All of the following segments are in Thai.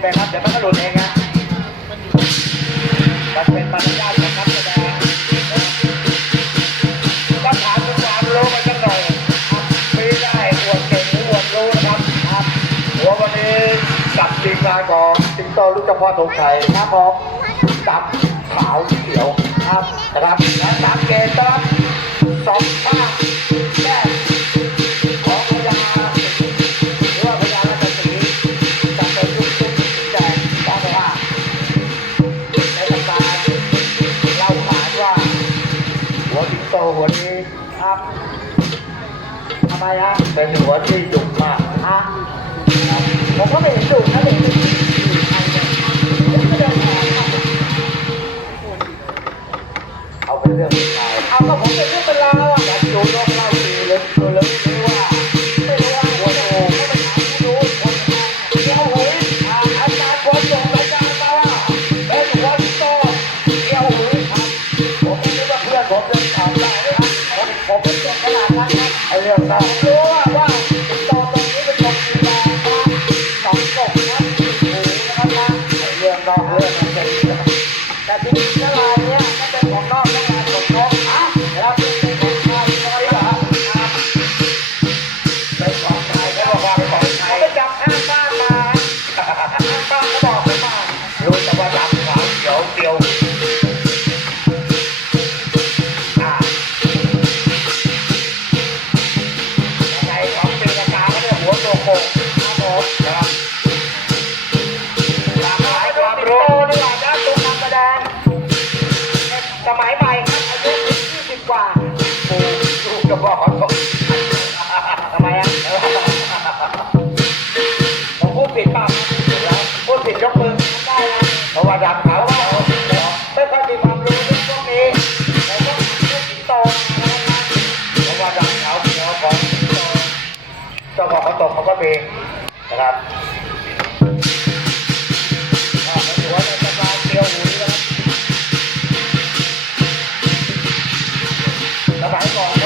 ไปครับเดี๋ยวมันก็หลุดเองนะมันเป็นมารยาทของนักแสดงก็ถามคุณความรู้มันหน่อยบไม่ได้อวดเก่งหรืออวดรู้นะครับครับหัววันนี้จับทีมงานของสิงโตลูกกระเพาะสงชัยครับผมจับขาวเขียวครับนะครับและจับเกมตครับ ไปละเป็นหัวที่ดุมากฮะผมก็ไม่เห็นดุนะเด็กเอาไปเรื่อง กับพ่อขอโทษทำไมอะผมพูดผิดป่ะพูดผิดยกมือได้นะเพราะว่าดับเขาว่าไม่ค่อยมีความรู้เรื่องพวกนี้แต่ก็พูดผิดตรงเพราะว่าดับเขาเนาะของเจ้าของเขาตกเขาก็เบรกนะครับถือว่าเป็นประเดียวหูนะครับะบายก่อน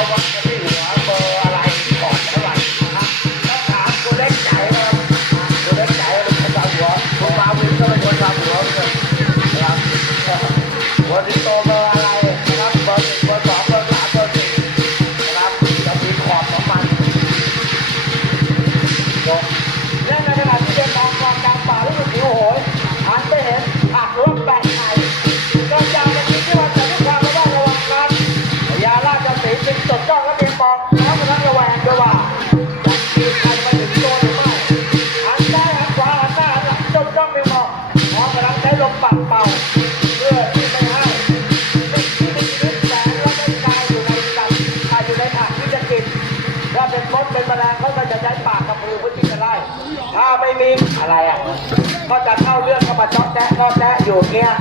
แตะรอบแตะอยู่เงี้ย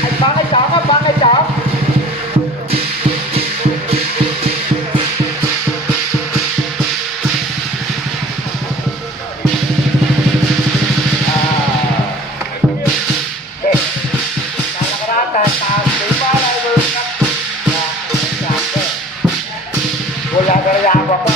ไอ้ปังไอ้จ๋องก็ปังไอ้จ๋องเวลาภรรยาบอก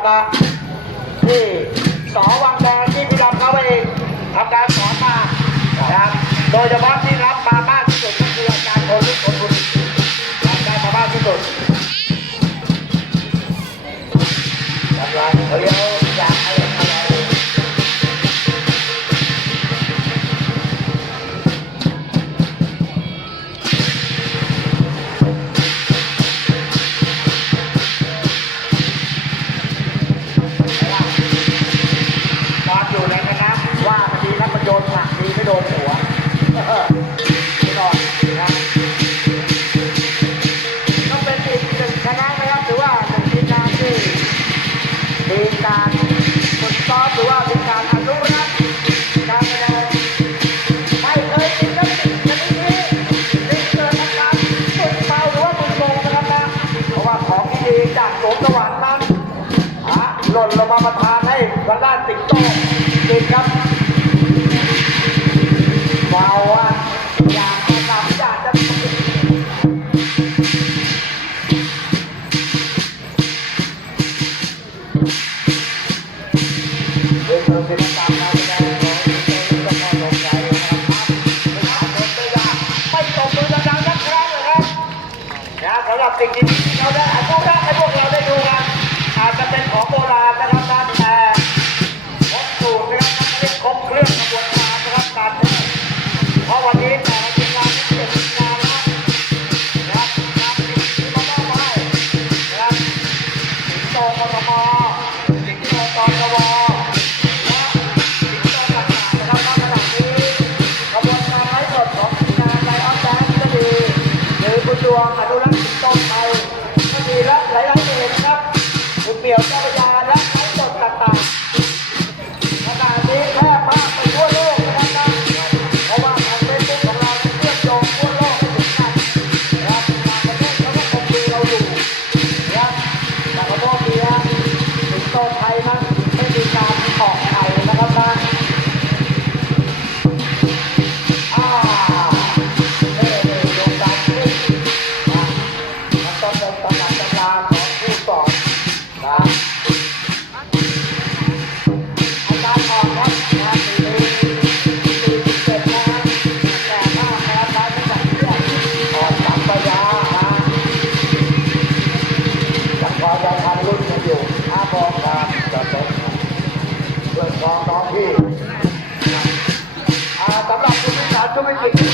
ำละที่สอวังแดงที่พี่ลำเขาเองทำการสอนมานะครับโดยเฉพาะที่รับมามากที่สุดก็คืออาจารย์โอลิศผลบุญรับได้มามากที่สุดทำลายเขาเรีย ล่นลงมาประทานให้บรรดานติดโต้ติดครับเฟาวว่า วงอนุรักษ์สิงโตไที่ละหลายหลายเหตุนะครับคุณเปียวเจ้าประ বাস্তবে দেখি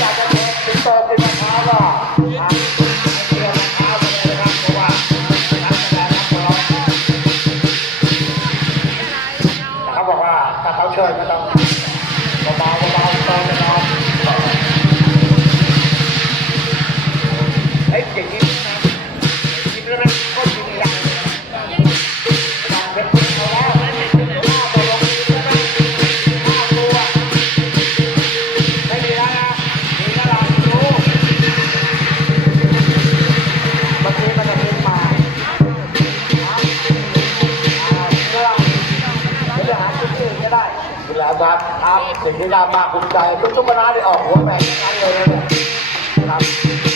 สิ่งที่น่ามาคภูมิใจทุกๆคณะได้ออกหัวแม่นทั้งนั้นเลยนะครับ